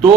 2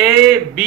A, B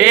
A,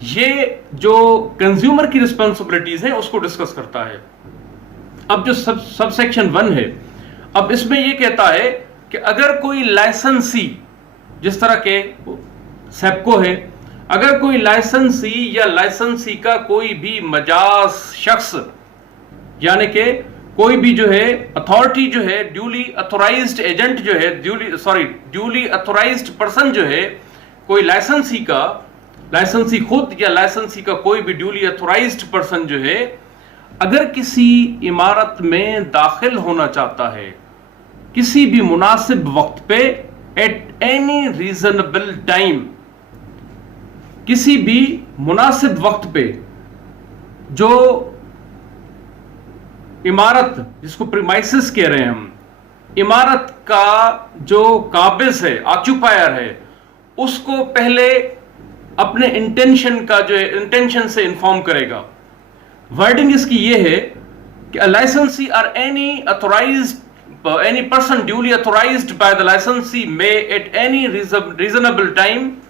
یہ جو consumer کی رسپانسبلٹیز ہیں اس کو ڈسکس کرتا ہے. اب جو سب سیکشن 1 ہے، اب اس میں یہ کہتا ہے کہ اگر کوئی لائسنسی، جس طرح کے سیپکو ہے، اگر کوئی لائسنسی یا لائسنسی کا کوئی بھی مجاز شخص، یعنی کہ کوئی بھی جو ہے اتھارٹی جو ہے، ڈیولی اتھورائزڈ ایجنٹ جو ہے، ڈیولی اتھورائزڈ پرسن جو ہے، کوئی لائسنسی خود یا لائسنسی کا کوئی بھی ڈیولی اتھورائزڈ پرسن جو ہے، اگر کسی عمارت میں داخل ہونا چاہتا ہے کسی بھی مناسب وقت پہ، ایٹ اینی ریزنبل ٹائم، کسی بھی مناسب وقت پہ، جو عمارت جس کو پریمائسس کہہ رہے ہیں ہم، عمارت کا جو قابض ہے، آکیوپائر ہے، اس کو پہلے اپنے انٹینشن سے انفارم کرے گا. ورڈنگ اس کی یہ ہے کہ لائسنسی اور any person duly authorized by the licensee may at any reasonable time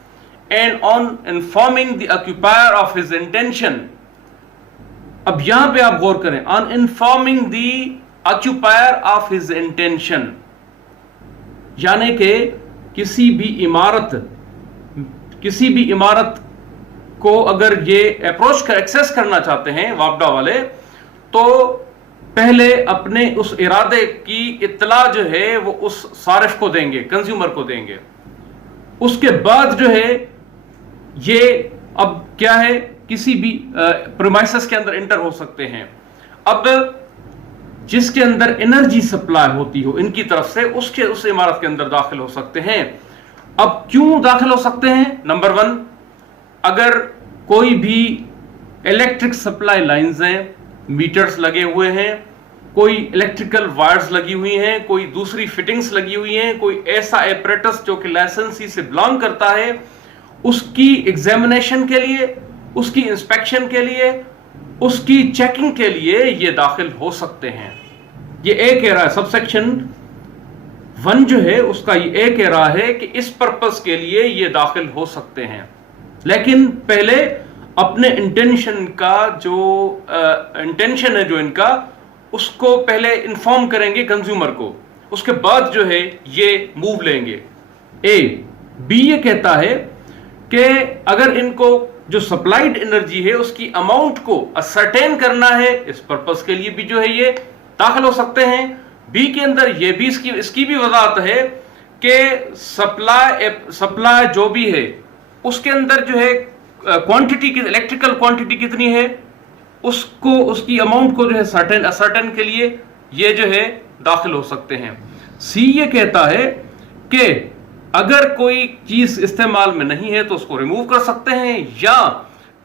and on informing the occupier of his intention. اب یہاں پہ آپ غور کریں، on informing the occupier of his intention، یعنی کہ کسی بھی عمارت کو اگر یہ اپروچ ایکسس کرنا چاہتے ہیں وابڈا والے، تو پہلے اپنے اس ارادے کی اطلاع جو ہے وہ اس صارف کو دیں گے، کنزیومر کو دیں گے. اس کے بعد جو ہے یہ اب کیا ہے، کسی بھی پریمائسس کے اندر انٹر ہو سکتے ہیں. اب جس کے اندر انرجی سپلائی ہوتی ہو ان کی طرف سے، اس عمارت کے اندر داخل ہو سکتے ہیں. اب کیوں داخل ہو سکتے ہیں؟ نمبر 1، اگر کوئی بھی الیکٹرک سپلائی لائنز ہیں، میٹرز لگے ہوئے ہیں، کوئی الیکٹریکل وائرز لگی ہوئی ہیں، کوئی دوسری فٹنگز لگی ہوئی ہیں، کوئی ایسا ایپریٹس جو کہ لائسنسی سے بلانگ کرتا ہے، اس کی ایگزامینیشن کے لیے، اس کی انسپیکشن کے لیے، اس کی چیکنگ کے لیے یہ داخل ہو سکتے ہیں. یہ ایک کہہ رہا ہے، سب سیکشن 1 جو ہے اس کا یہ ایک کہہ رہا ہے کہ اس پرپس کے لیے یہ داخل ہو سکتے ہیں. لیکن پہلے اپنے انٹینشن کا جو انٹینشن ہے جو ان کا، اس کو پہلے انفارم کریں گے کنزیومر کو، اس کے بعد جو ہے یہ موو لیں گے. بی یہ کہتا ہے کہ اگر ان کو جو سپلائیڈ انرجی ہے اس کی اماؤنٹ کو اسرٹین کرنا ہے، اس پرپس کے لیے بھی جو ہے یہ داخل ہو سکتے ہیں. بی کے اندر یہ بھی اس کی بھی وضاحت ہے کہ سپلائی جو بھی ہے اس کے اندر جو ہے کوانٹٹی کی، الیکٹریکل کوانٹٹی کتنی ہے، اس کی اماؤنٹ کو جو ہے اسرٹن کے لیے یہ جو ہے داخل ہو سکتے ہیں. سی یہ کہتا ہے کہ اگر کوئی چیز استعمال میں نہیں ہے تو اس کو ریموو کر سکتے ہیں، یا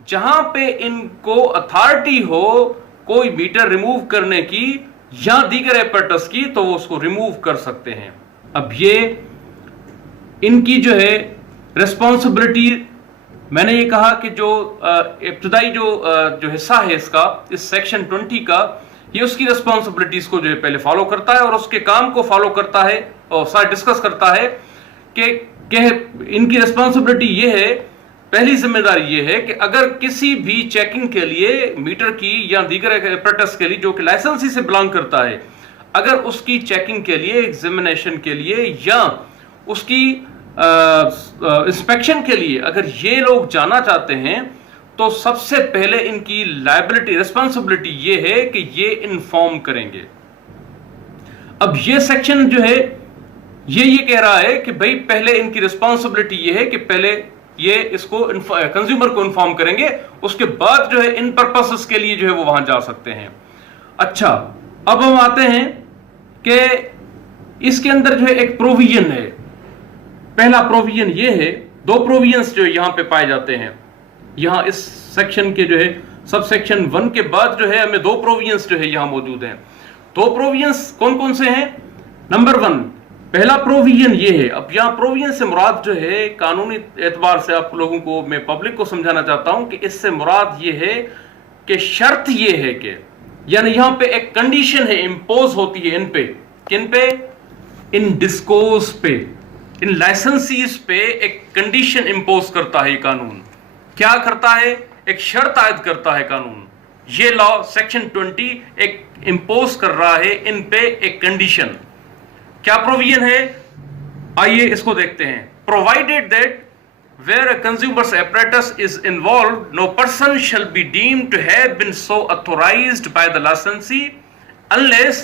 جہاں پہ ان کو اتھارٹی ہو کوئی میٹر ریموو کرنے کی یا دیگر ایپریٹس کی، تو وہ اس کو ریموو کر سکتے ہیں. اب یہ ان کی جو ہے ریسپانسبلٹی، میں نے یہ کہا کہ جو ابتدائی جو حصہ ہے اس سیکشن 20 کا، یہ اس کی ریسپانسبلٹیز کو جو ہے پہلے فالو کرتا ہے اور اس کے کام کو فالو کرتا ہے اور ساتھ ڈسکس کرتا ہے کہ ان کی ریسپانسبلٹی یہ ہے، پہلی ذمہ داری یہ ہے کہ اگر کسی بھی چیکنگ کے لیے میٹر کی یا دیگر ایپریٹس کے لیے جو کہ لائسنسی سے بلانگ کرتا ہے، اگر اس کی چیکنگ کے لیے، ایگزامینیشن کے لیے یا اس کی انسپیکشن کے لیے اگر یہ لوگ جانا چاہتے ہیں، تو سب سے پہلے ان کی لائبلٹی، ریسپانسبلٹی یہ ہے کہ یہ انفارم کریں گے. اب یہ سیکشن جو ہے یہ کہہ رہا ہے کہ بھئی پہلے ان کی ریسپانسبلٹی یہ ہے کہ پہلے یہ اس کو کنزیومر کو انفارم کریں گے، اس کے بعد جو ہے ان پرپسز کے لیے جو ہے وہ وہاں جا سکتے ہیں. اچھا، اب ہم آتے ہیں کہ اس کے اندر جو ہے ایک پروویژن ہے. پہلا پروویژن یہ ہے، دو پروویژنز جو یہاں پہ پائے جاتے ہیں یہاں اس سیکشن کے جو ہے سب سیکشن 1 کے بعد جو ہے ہمیں دو پروویژنز جو ہے یہاں موجود ہیں. دو پروویژنز کون کون سے ہیں؟ نمبر 1، پہلا پروویژن یہ ہے. اب یہاں پروویژن سے مراد جو ہے قانونی اعتبار سے آپ لوگوں کو، میں پبلک کو سمجھانا چاہتا ہوں کہ اس سے مراد یہ ہے کہ شرط یہ ہے کہ، یعنی یہاں پہ ایک کنڈیشن ہے، امپوز ہوتی ہے ان پہ. کن پہ؟ ان ڈسکوز پہ، ان لائسنسیز پہ ایک کنڈیشن امپوز کرتا ہے یہ قانون. کیا کرتا ہے؟ ایک شرط عائد کرتا ہے قانون. یہ لا سیکشن 20 ایک امپوز کر رہا ہے ان پہ ایک کنڈیشن. کیا پروویژن ہے؟ آئیے اس کو دیکھتے ہیں. Provided that where a consumer's apparatus is involved, no person shall be deemed to have been so authorized by the licensee unless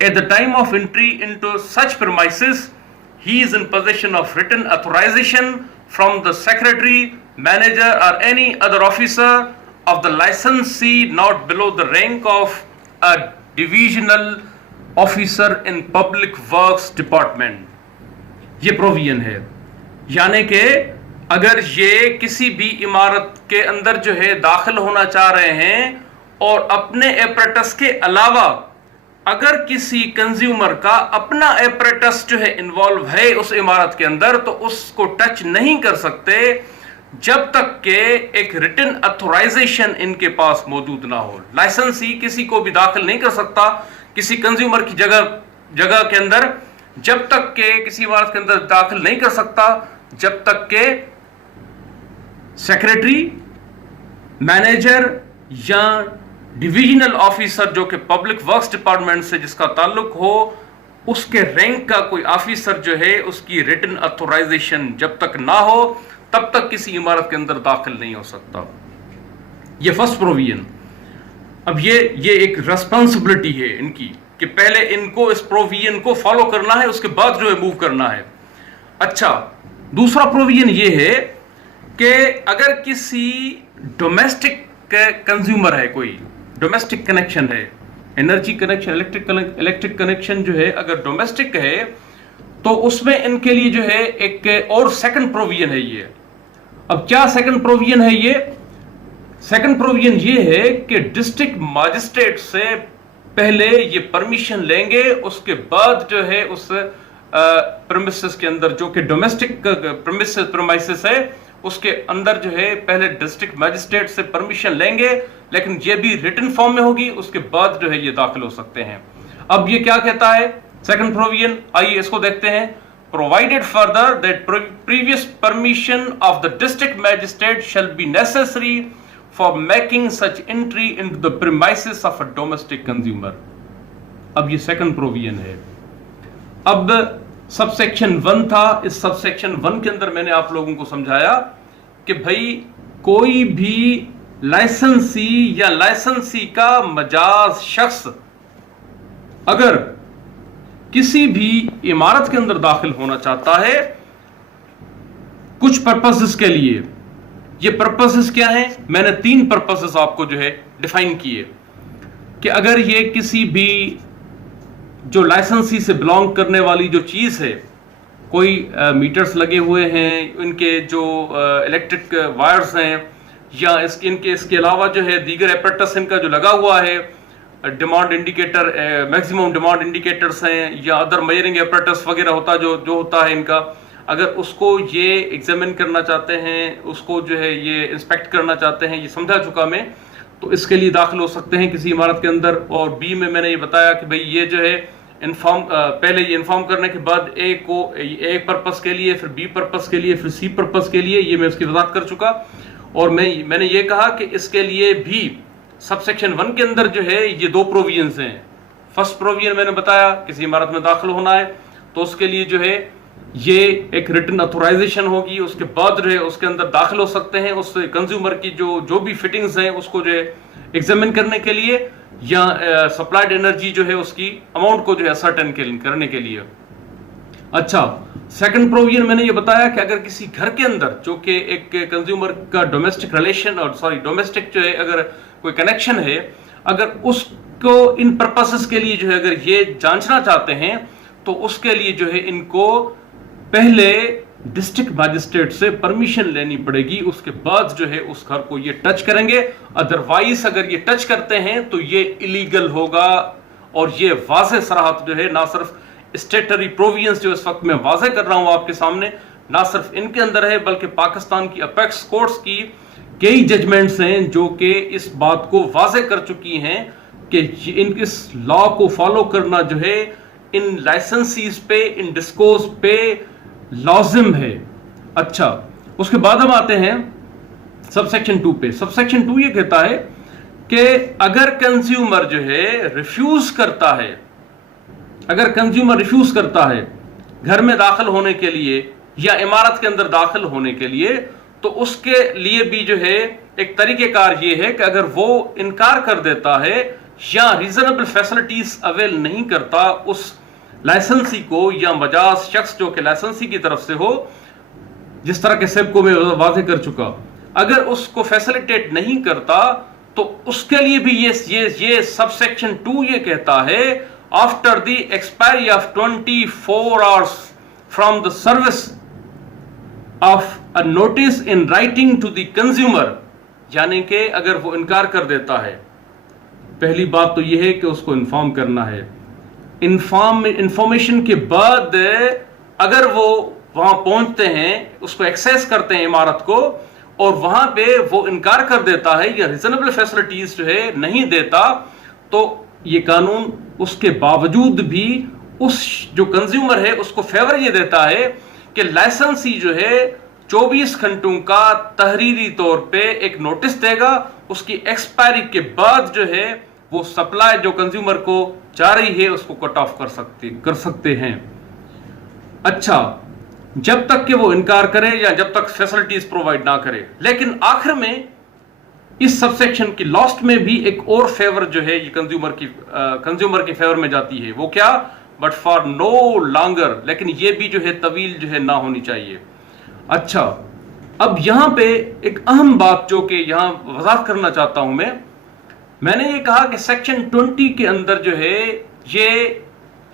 at the time of entry into such premises he is in possession of written authorization from the secretary, manager or any other officer of the licensee not below the rank of a divisional officer in public works department. یہ provision ہے. یعنی کہ اگر یہ کسی بھی عمارت کے اندر جو ہے داخل ہونا چاہ رہے ہیں اور اپنے ایپریٹس کے علاوہ اگر کسی کنزیومر کا اپنا ایپریٹس جو ہے انوالو ہے اس عمارت کے اندر تو اس کو ٹچ نہیں کر سکتے جب تک کہ ایک ریٹن اتھورائزیشن ان کے پاس موجود نہ ہو. لائسنسی کسی کو بھی داخل نہیں کر سکتا کسی کنزیومر کی جگہ کے اندر جب تک کہ کسی عمارت کے اندر داخل نہیں کر سکتا جب تک کہ سیکریٹری, مینیجر یا ڈویژنل آفیسر جو کہ پبلک ورکس ڈپارٹمنٹ سے جس کا تعلق ہو اس کے رینک کا کوئی آفیسر جو ہے اس کی ریٹن اتھورائزیشن جب تک نہ ہو تب تک کسی عمارت کے اندر داخل نہیں ہو سکتا. یہ فرسٹ پروویژن. اب یہ ایک ریسپانسبلٹی ہے ان کی کہ پہلے ان کو اس پروویژن کو فالو کرنا ہے اس کے بعد جو ہے موو کرنا ہے. اچھا, دوسرا پروویژن یہ ہے کہ اگر کسی ڈومیسٹک کنزیومر ہے, کوئی ڈومیسٹک کنیکشن ہے, انرجی کنیکشن, الیکٹرک کنیکشن جو ہے اگر ڈومیسٹک ہے تو اس میں ان کے لیے جو ہے ایک اور سیکنڈ پروویژن ہے یہ. اب کیا سیکنڈ پروویژن ہے یہ؟ سیکنڈ پروویژن یہ ہے کہ ڈسٹرکٹ مجسٹریٹ سے پہلے یہ پرمیشن لیں گے اس کے بعد جو ہے اس پرمیسز کے اندر جو کہ ڈومیسٹک پرمیسز ہے اس کے اندر جو ہے پہلے ڈسٹرکٹ مجسٹریٹ سے پرمیشن لیں گے لیکن یہ بھی ریٹن فارم میں ہوگی اس کے بعد جو ہے یہ داخل ہو سکتے ہیں. اب یہ کیا کہتا ہے سیکنڈ پروویژن؟ آئیے اس کو دیکھتے ہیں. provided further that previous permission of the district magistrate shall be necessary for making such entry into the premises of a domestic consumer. اب یہ سیکنڈ پروویژن ہے. اب سب سیکشن 1 تھا, اس سب سیکشن 1 کے اندر میں نے آپ لوگوں کو سمجھایا کہ بھائی کوئی بھی لائسنسی یا لائسنسی کا مجاز شخص اگر کسی بھی عمارت کے اندر داخل ہونا چاہتا ہے کچھ پرپسز کے لیے. یہ پرپسز کیا ہیں؟ میں نے 3 پرپسز آپ کو جو ہے ڈیفائن کیے کہ اگر یہ کسی بھی جو لائسنسی سے بلانگ کرنے والی جو چیز ہے, کوئی میٹرز لگے ہوئے ہیں, ان کے جو الیکٹرک وائرز ہیں یا اس کے علاوہ جو ہے دیگر ایپریٹس ان کا جو لگا ہوا ہے, demand indicator, maximum demand indicators ہیں یا ادر میئرنگ ایپریٹس وغیرہ ہوتا جو ہوتا ہے ان کا, اگر اس کو یہ ایگزامن کرنا چاہتے ہیں, اس کو جو ہے یہ انسپیکٹ کرنا چاہتے ہیں, یہ سمجھا چکا میں, تو اس کے لیے داخل ہو سکتے ہیں کسی عمارت کے اندر. اور بی میں نے یہ بتایا کہ بھئی یہ جو ہے پہلے یہ انفارم کرنے کے بعد اے کو ایک پرپس کے لیے, پھر بی پرپس کے لیے, پھر سی پرپس کے لیے, یہ میں اس کی وضاحت کر چکا. اور میں نے یہ کہا کہ اس کے لیے بھی سب سیکشن 1 کے اندر جو ہے یہ 2 پروویژنز ہیں. فرسٹ پروویژن میں نے بتایا کسی عمارت میں داخل ہونا ہے تو اس کے لیے جو ہے یہ ایک ریٹن اتھورائزیشن ہوگی, اس کے بعد جو ہے اس کے اندر داخل ہو سکتے ہیں اس کنزیومر کی جو بھی فٹنگز ہیں اس کو جو ہے ایگزامن کرنے کے لیے یا سپلائڈ انرجی جو ہے اس کی اماؤنٹ کو جو ہے اسرٹن کرنے کے لیے. اچھا, سیکنڈ پروویژن میں نے یہ بتایا کہ اگر کسی گھر کے اندر جو کہ ایک کنزیومر کا ڈومیسٹک ریلیشن اور ڈومیسٹک جو ہے اگر کوئی کنیکشن ہے, اگر اس کو ان پرپسز کے لیے جو ہے اگر یہ جانچنا چاہتے ہیں تو اس کے لیے جو ہے ان کو پہلے ڈسٹرکٹ مجسٹریٹ سے پرمیشن لینی پڑے گی, اس کے بعد جو ہے اس گھر کو یہ ٹچ کریں گے. ادروائز اگر یہ ٹچ کرتے ہیں تو یہ ایلیگل ہوگا. اور یہ واضح صراحت جو ہے نہ صرف اسٹیٹری پروویژنز جو اس وقت میں واضح کر رہا ہوں آپ کے سامنے, نہ صرف ان کے اندر ہے بلکہ پاکستان کی اپیکس کورٹس کی کئی ججمنٹس ہیں جو کہ اس بات کو واضح کر چکی ہیں کہ ان اس لا کو فالو کرنا جو ہے ان لائسنسیز پہ, ان ڈسکوز پہ لازم ہے. اچھا, اس کے بعد ہم آتے ہیں سب سیکشن 2 پہ. سب سیکشن 2 یہ کہتا ہے کہ اگر کنزیومر جو ہے ریفیوز کرتا ہے، اگر کنزیومر ریفیوز کرتا ہے گھر میں داخل ہونے کے لیے یا عمارت کے اندر داخل ہونے کے لیے، تو اس کے لیے بھی جو ہے ایک طریقہ کار یہ ہے کہ اگر وہ انکار کر دیتا ہے یا ریزنیبل فیسلٹیز اویل نہیں کرتا اس لائسنسی کو یا مجاز شخص جو کہ لائسنسی کی طرف سے ہو، جس طرح کے سیبکو میں واضح کر چکا، اگر اس کو فیسلیٹیٹ نہیں کرتا تو اس کے لیے بھی یہ سب سیکشن 2 یہ کہتا ہے after the expiry of 24 hours from the service of a notice in writing to the consumer, یعنی کہ اگر وہ انکار کر دیتا ہے، پہلی بات تو یہ ہے کہ اس کو انفارم کرنا ہے. انفارمیشن کے بعد اگر وہ وہاں پہنچتے ہیں، اس کو ایکسیس کرتے ہیں عمارت کو، اور وہاں پہ وہ انکار کر دیتا ہے یا ریزنیبل فیسلٹیز جو ہے نہیں دیتا، تو یہ قانون اس کے باوجود بھی اس جو کنزیومر ہے اس کو فیور یہ دیتا ہے کہ لائسنسی جو ہے 24 گھنٹوں کا تحریری طور پہ ایک نوٹس دے گا، اس کی ایکسپائری کے بعد جو ہے وہ سپلائی جو کنزیومر کو جا رہی ہے اس کو کٹ آف کر سکتے ہیں. اچھا، جب تک کہ وہ انکار کرے یا جب تک فیسلٹیز پرووائڈ نہ کرے. لیکن آخر میں اس سب سیکشن کی لاسٹ میں بھی ایک اور فیور جو ہے یہ کنزیومر کے فیور میں جاتی ہے. وہ کیا؟ بٹ فار نو لانگر، لیکن یہ بھی جو ہے طویل جو ہے نہ ہونی چاہیے. اچھا، اب یہاں پہ ایک اہم بات جو کہ یہاں وضاحت کرنا چاہتا ہوں میں نے یہ کہا کہ سیکشن 20 کے اندر جو ہے یہ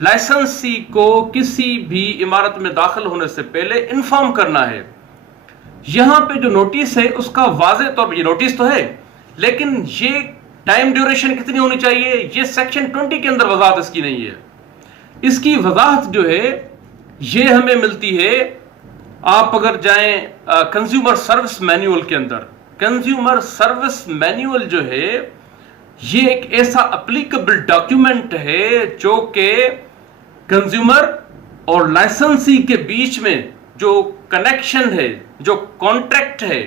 لائسنسی کو کسی بھی عمارت میں داخل ہونے سے پہلے انفارم کرنا ہے. یہاں پہ جو نوٹس ہے اس کا واضح طور پہ، یہ نوٹس تو ہے لیکن یہ ٹائم ڈیوریشن کتنی ہونی چاہیے یہ سیکشن 20 کے اندر وضاحت اس کی نہیں ہے. اس کی وضاحت جو ہے یہ ہمیں ملتی ہے، آپ اگر جائیں کنزیومر سروس مینیول کے اندر. کنزیومر سروس مینیول جو ہے یہ ایک ایسا اپلیکیبل ڈاکیومنٹ ہے جو کہ کنزیومر اور لائسنسی کے بیچ میں جو کنیکشن ہے، جو کانٹریکٹ ہے،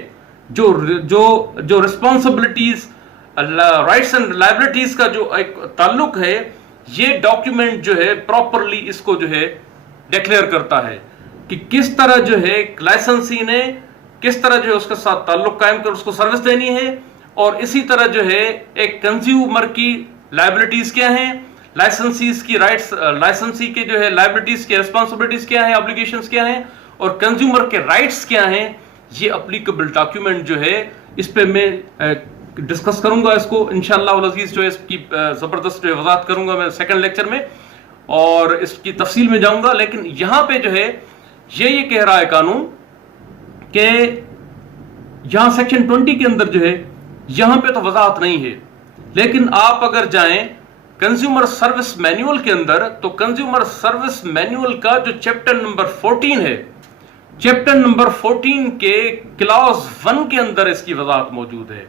جو رسپانسبلٹیز، رائٹس اینڈ لائبلٹیز کا جو ایک تعلق ہے، یہ ڈاکیومنٹ جو ہے پراپرلی اس کو جو ہے ڈیکلیئر کرتا ہے کہ کس طرح جو ہے لائسنسی نے کس طرح جو ہے اس کے ساتھ تعلق قائم کر اس کو سروس دینی ہے، اور اسی طرح جو ہے ایک کنزیومر کی لائبلٹیز کیا ہیں، لائسنسیز کی رائٹس، لائسنسی کے جو ہے لائبلٹیز کی رسپانسبلٹیز کیا ہیں، ابلیگیشنز کیا ہیں، اور کنزیومر کے رائٹس کیا ہیں. یہ اپلیکیبل ڈاکیومنٹ جو ہے اس پہ میں ڈسکس کروں گا، اس کو انشاءاللہ العزیز جو ہے اس کی زبردست جو ہے وضاحت کروں گا میں سیکنڈ لیکچر میں، اور اس کی تفصیل میں جاؤں گا. لیکن یہاں پہ جو ہے یہ کہہ رہا ہے قانون کہ یہاں سیکشن 20 کے اندر جو ہے یہاں پہ تو وضاحت نہیں ہے، لیکن آپ اگر جائیں کنزیومر سروس مینیول کے اندر تو کنزیومر سروس مینیول کا جو چیپٹر نمبر 14 ہے، چیپٹر نمبر 14 کے کلاس 1 کے اندر اس کی وضاحت موجود ہے.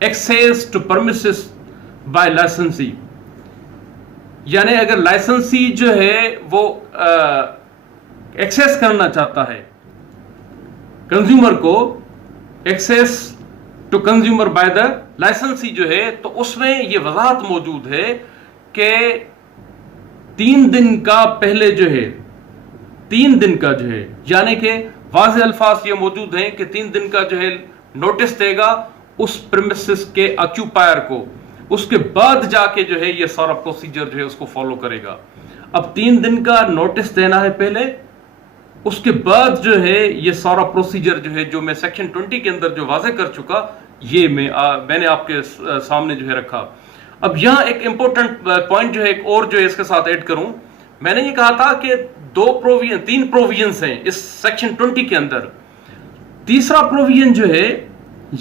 ایکسیس ٹو پرمیسز بائی لائسنسی، یعنی اگر لائسنسی جو ہے وہ ایکسیس کرنا چاہتا ہے کنزیومر کو، access to consumer by the licensee جو ہے، تو اس میں یہ وضاحت موجود ہے کہ 3 دن کا پہلے جو ہے 3 دن کا جو ہے، یعنی کہ واضح الفاظ یہ موجود ہیں کہ 3 دن کا جو ہے نوٹس دے گا اس پریمیسز کے آکیوپائر کو، اس کے بعد جا کے جو ہے یہ سارا پروسیجر جو ہے اس کو فالو کرے گا. اب 3 دن کا نوٹس دینا ہے پہلے، اس کے بعد جو ہے یہ سارا پروسیجر جو ہے جو میں سیکشن 20 کے اندر جو واضح کر چکا، یہ میں نے آپ کے سامنے جو ہے رکھا. اب یہاں ایک امپورٹنٹ پوائنٹ جو ہے ایک اور جو ہے اس کے ساتھ ایڈ کروں. میں نے یہ کہا تھا کہ 3 پروویژنز ہیں اس سیکشن 20 کے اندر. تیسرا پروویژن جو ہے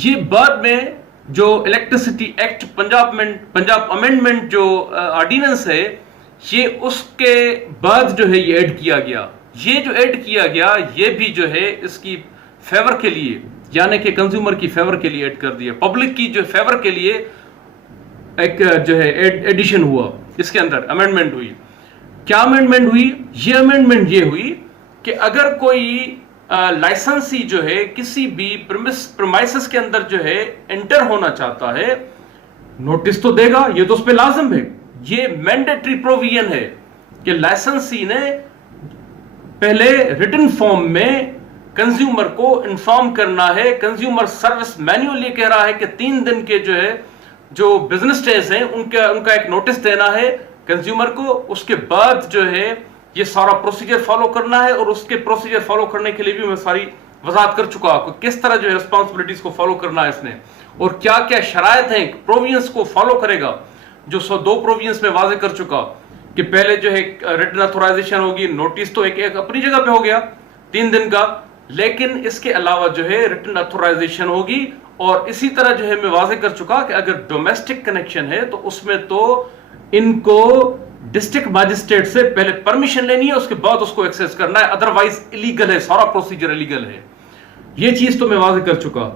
یہ بعد میں جو الیکٹریسٹی ایکٹ پنجاب امینڈمنٹ جو آرڈیننس ہے، یہ اس کے بعد جو ہے یہ ایڈ کیا گیا. یہ جو ایڈ کیا گیا یہ بھی جو ہے اس کی فیور کے لیے، یعنی کہ کنزیومر کی فیور کے لیے ایڈ کر دیا، پبلک کی جو فیور کے لیے ایک جو ہے ایڈیشن ہوا، اس کے اندر امینڈمنٹ ہوئی. کیا امینڈمنٹ ہوئی؟ یہ امینڈمنٹ یہ ہوئی کہ اگر کوئی لائسنسی جو ہے کسی بھی پرمائسس کے اندر جو ہے انٹر ہونا چاہتا ہے نوٹس تو دے گا، یہ تو اس پہ لازم ہے، یہ مینڈیٹری پروویژن ہے کہ لائسنسی نے پہلے ریٹن فارم میں کنزیومر کو انفارم کرنا ہے. کنزیومر سروس مینیول یہ کہہ رہا ہے کہ 3 دن کے جو ہے جو بزنس ڈیز ہیں ان کا ایک نوٹس دینا ہے کنزیومر کو. اس کے بعد جو ہے یہ سارا پروسیجر فالو کرنا ہے، اور اس کے پروسیجر فالو کرنے کے لیے بھی میں ساری وضاحت کر چکا ہوں کس طرح جو ہے ریسپانسبلٹیز کو فالو کرنا ہے اس نے، اور کیا کیا شرائط ہیں پروویژنس کو فالو کرے گا. جو 2 پروویژنس میں واضح کر چکا کہ پہلے جو ہے ریٹن اتھورائزیشن ہوگی، نوٹس تو ایک اپنی جگہ پہ ہو گیا 3 دن کا، لیکن اس کے علاوہ جو ہے ریٹن اتھورائزیشن ہوگی. اور اسی طرح جو ہے میں واضح کر چکا کہ اگر ڈومیسٹک کنیکشن ہے تو اس میں تو ان کو ڈسٹرکٹ مجسٹریٹ سے پہلے پرمیشن لینی ہے، اس کے بعد اس کو ایکسس کرنا ہے، ادروائز الیگل ہے، سارا پروسیجر الیگل ہے. یہ چیز تو میں واضح کر چکا.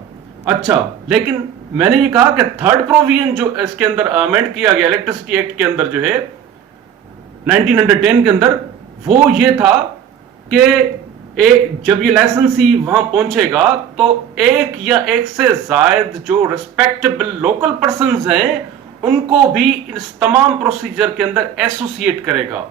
اچھا، لیکن میں نے یہ کہا کہ 3rd پروویژن جو اس کے اندر امینڈ کیا گیا الیکٹریسٹی ایکٹ کے اندر جو ہے 1910 کے اندر، وہ یہ تھا کہ جب یہ لائسنسی وہاں پہنچے گا تو ایک یا ایک سے زائد جو ریسپیکٹیبل لوکل پرسنز ہیں ان کو بھی اس تمام پروسیجر کے اندر ایسوسیٹ کرے گا.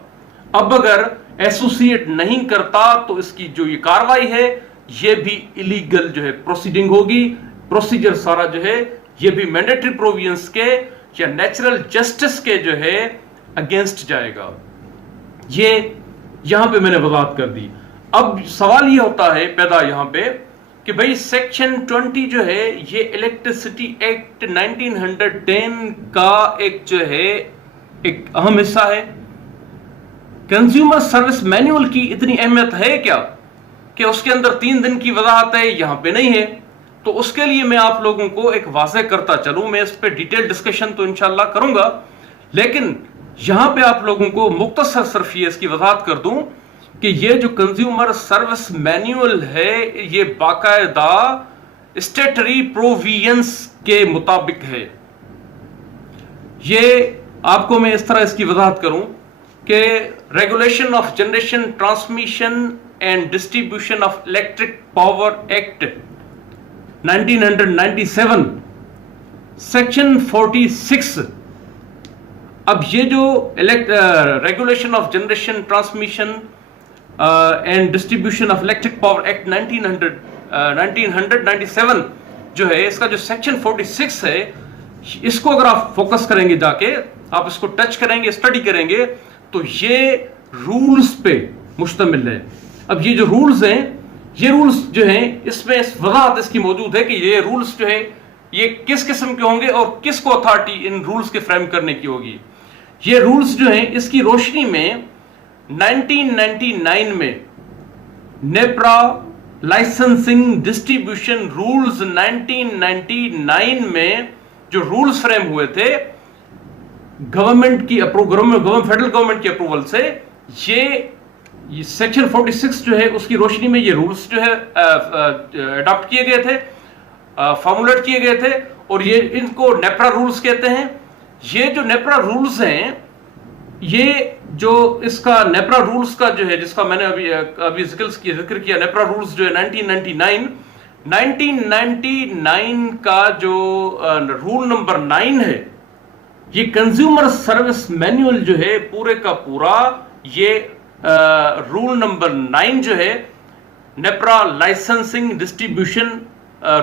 اب اگر ایسوسیٹ نہیں کرتا تو اس کی جو یہ کاروائی ہے یہ بھی الیگل جو ہے پروسیڈنگ ہوگی. پروسیجر سارا جو ہے یہ بھی مینڈیٹری پروویژنس کے یا نیچرل جسٹس کے جو ہے اگینسٹ جائے گا. یہ یہاں پہ میں نے وضاحت کر دی. اب سوال یہ ہوتا ہے پیدا یہاں پہ کہ بھئی سیکشن 20 جو ہے یہ الیکٹریسٹی ایکٹ 1910 کا ایک جو ہے ایک اہم حصہ ہے. کنزیومر سروس مینیول کی اتنی اہمیت ہے کیا کہ اس کے اندر 3 دن کی وضاحت ہے، یہاں پہ نہیں ہے. تو اس کے لیے میں آپ لوگوں کو ایک واضح کرتا چلوں، میں اس پہ ڈیٹیل ڈسکشن تو انشاءاللہ کروں گا، لیکن یہاں پہ آپ لوگوں کو مختصر صرف یہ اس کی وضاحت کر دوں کہ یہ جو کنزیومر سروس مینیول ہے یہ باقاعدہ اسٹیٹری پروویژنس کے مطابق ہے. یہ آپ کو میں اس طرح اس کی وضاحت کروں کہ regulation of generation transmission and distribution of electric power act 1997 section 46. اب یہ جو regulation of generation transmission and distribution of electric power act 1997 جو ہے اس کا جو سیکشن 46 ہے، اس کو اگر آپ فوکس کریں گے جا کے آپ اس کو ٹچ کریں گے اسٹڈی کریں گے تو یہ رولز پہ مشتمل ہے. اب یہ جو رولز ہیں یہ رولز جو ہیں اس میں وضاحت اس کی موجود ہے کہ یہ رولز جو ہے یہ کس قسم کے ہوں گے اور کس کو اتھارٹی ان رولز کے فریم کرنے کی ہوگی. یہ رولز جو ہیں اس کی روشنی میں 1999 میں نیپرا لائسنسنگ ڈسٹریبیوشن رولز 1999 میں جو رولز فریم ہوئے تھے گورنمنٹ کی فیڈرل گورنمنٹ کی اپروول سے، یہ سیکشن 46 جو ہے اس کی روشنی میں یہ رولز جو ہے اڈاپٹ کیے گئے تھے، فارمولیٹ کیے گئے تھے، اور یہ ان کو نیپرا رولز کہتے ہیں. یہ جو نیپرا رولز ہیں یہ جو اس کا نیپرا رولز کا جو ہے جس کا میں نے ابھی ذکر کیا نیپرا رولز جو ہے 1999 کا جو رول نمبر 9 ہے، یہ کنزیومر سروس مینیول جو ہے پورے کا پورا یہ رول نمبر 9 جو ہے نیپرا لائسنسنگ ڈسٹریبیوشن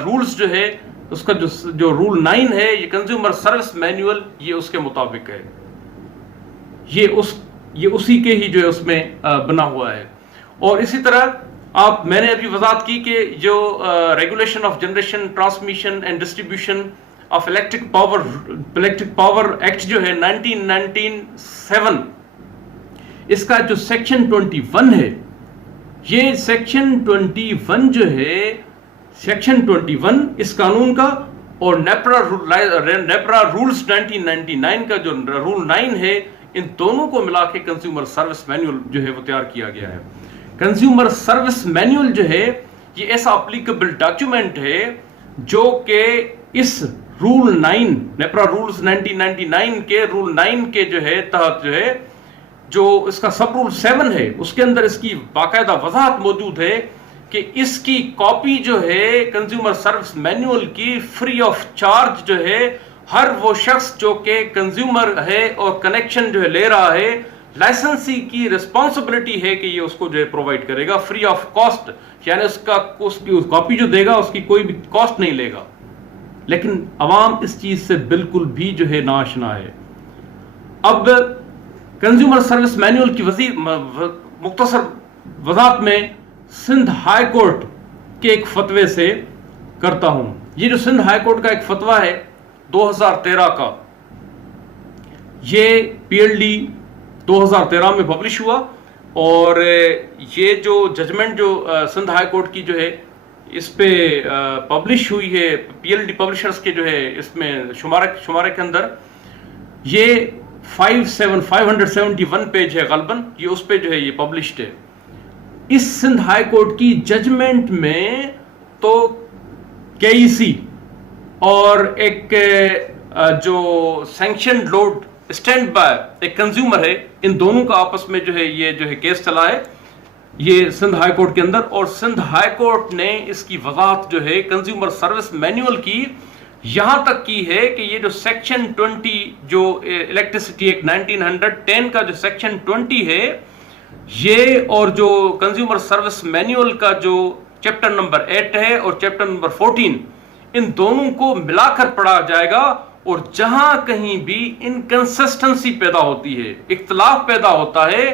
رولز جو ہے اس کا جو رول 9 ہے یہ کنزیومر سروس مینیول یہ اس کے مطابق ہے. یہ اسی کے ہی جو ہے اس میں بنا ہوا ہے. اور اسی طرح میں نے ابھی وضاحت کی کہ جو regulation of generation transmission and distribution of electric power act جو ہے 1997 اس کا جو سیکشن 21 ہے، یہ سیکشن 21 جو ہے سیکشن 21 اس قانون کا اور نیپرا رولز 1999 کا جو رول 9 ہے، ان دونوں کو ملا کے کنزیومر سروس مینیول جو ہے وہ تیار کیا گیا ہے. کنزیومر سروس مینیول جو ہے یہ ایسا اپلیکیبل ڈاکیومنٹ ہے جو کہ اس رول 9 نیپرا رولز 1999 کے رول 9 کے جو ہے تحت جو ہے جو اس کا سب رول 7 ہے اس کے اندر اس کی باقاعدہ وضاحت موجود ہے کہ اس کی کاپی جو ہے کنزیومر سروس مینول کی فری آف چارج جو ہے ہر وہ شخص جو کہ کنزیومر ہے اور کنیکشن جو ہے لے رہا ہے، لائسنسی کی ریسپانسبلٹی ہے کہ یہ اس کو جو ہے پرووائڈ کرے گا فری آف کاسٹ، یعنی اس کی کاپی جو دے گا اس کی کوئی بھی کاسٹ نہیں لے گا. لیکن عوام اس چیز سے بالکل بھی جو ہے ناآشنا ہے. اب کنزیومر سروس مینول کی مختصر وضاحت میں سندھ ہائی کورٹ کے ایک فتوے سے کرتا ہوں. یہ جو سندھ ہائی کورٹ کا ایک فتویٰ ہے 2013 کا، یہ پی ایل ڈی 2013 میں پبلش ہوا، اور یہ جو ججمنٹ جو سندھ ہائی کورٹ کی جو ہے اس پہ پبلش ہوئی ہے پی ایل ڈی پبلشرز کے جو ہے اس میں شمارے کے اندر، یہ 571 پیج ہے غالباً، یہ اس پہ جو ہے یہ پبلشڈ ہے. اس سندھ ہائی کورٹ کی ججمنٹ میں تو کے ای سی اور ایک جو سینکشن لوڈ اسٹینڈ بائی ایک کنزیومر ہے، ان دونوں کا آپس میں جو ہے یہ جو ہے کیس چلا ہے یہ سندھ ہائی کورٹ کے اندر. اور سندھ ہائی کورٹ نے اس کی وضاحت جو ہے کنزیومر سروس مینول کی یہاں تک کی ہے کہ یہ جو سیکشن 20 جو الیکٹریسٹی ایکٹ 1910 کا جو سیکشن 20 ہے، یہ اور جو کنزیومر سروس مینول کا جو چیپٹر نمبر 8 ہے اور چیپٹر نمبر 14، ان دونوں کو ملا کر پڑھا جائے گا. اور جہاں کہیں بھی انکنسسٹنسی پیدا ہوتی ہے، اختلاف پیدا ہوتا ہے،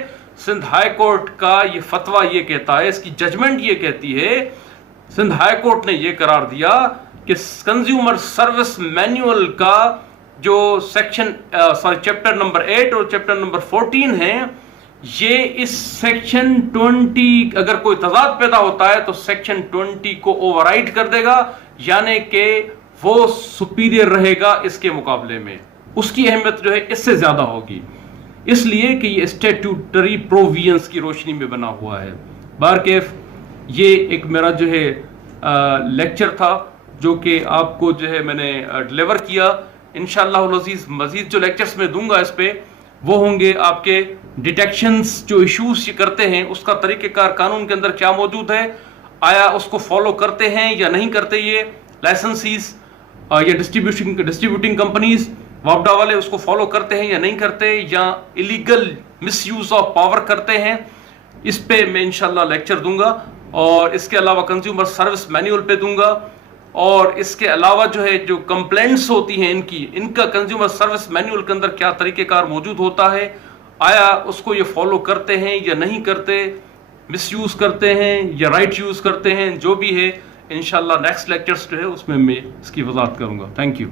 سندھ ہائی کورٹ کا یہ فتویٰ یہ کہتا ہے، اس کی ججمنٹ یہ کہتی ہے، سندھ ہائی کورٹ نے یہ قرار دیا کہ کنزیومر سروس مینول کا جو چیپٹر نمبر 8 اور چیپٹر نمبر 14 ہے، یہ اس سیکشن 20 اگر کوئی تضاد پیدا ہوتا ہے تو سیکشن 20 کو اوور رائڈ کر دے گا، یعنی کہ وہ سپیریئر رہے گا اس کے مقابلے میں، اس کی اہمیت جو ہے اس سے زیادہ ہوگی، اس لیے کہ یہ اسٹیٹوٹری پروویژنس کی روشنی میں بنا ہوا ہے. بہرکیف یہ ایک میرا جو ہے لیکچر تھا جو کہ آپ کو جو ہے میں نے ڈیلیور کیا. انشاءاللہ العزیز مزید جو لیکچرز میں دوں گا اس پہ وہ ہوں گے آپ کے ڈیٹیکشنز جو ایشوز کرتے ہیں اس کا طریقہ کار قانون کے اندر کیا موجود ہے، آیا اس کو فالو کرتے ہیں یا نہیں کرتے یہ لائسنسیز یا ڈسٹریبیوٹنگ کمپنیز واپڈا والے اس کو فالو کرتے ہیں یا نہیں کرتے، یا illegal miss use of power کرتے ہیں. اس پہ میں انشاءاللہ لیکچر دوں گا، اور اس کے علاوہ کنزیومر سروس مینول پہ دوں گا، اور اس کے علاوہ جو ہے جو کمپلینٹس ہوتی ہیں ان کا کنزیومر سروس مینول کے اندر کیا طریقہ کار موجود ہوتا ہے، آیا اس کو یہ فالو کرتے ہیں یا نہیں کرتے، مس یوز کرتے ہیں یا رائٹ یوز کرتے ہیں، جو بھی ہے انشاءاللہ نیکسٹ لیکچرز جو ہے اس میں اس کی وضاحت کروں گا. Thank you.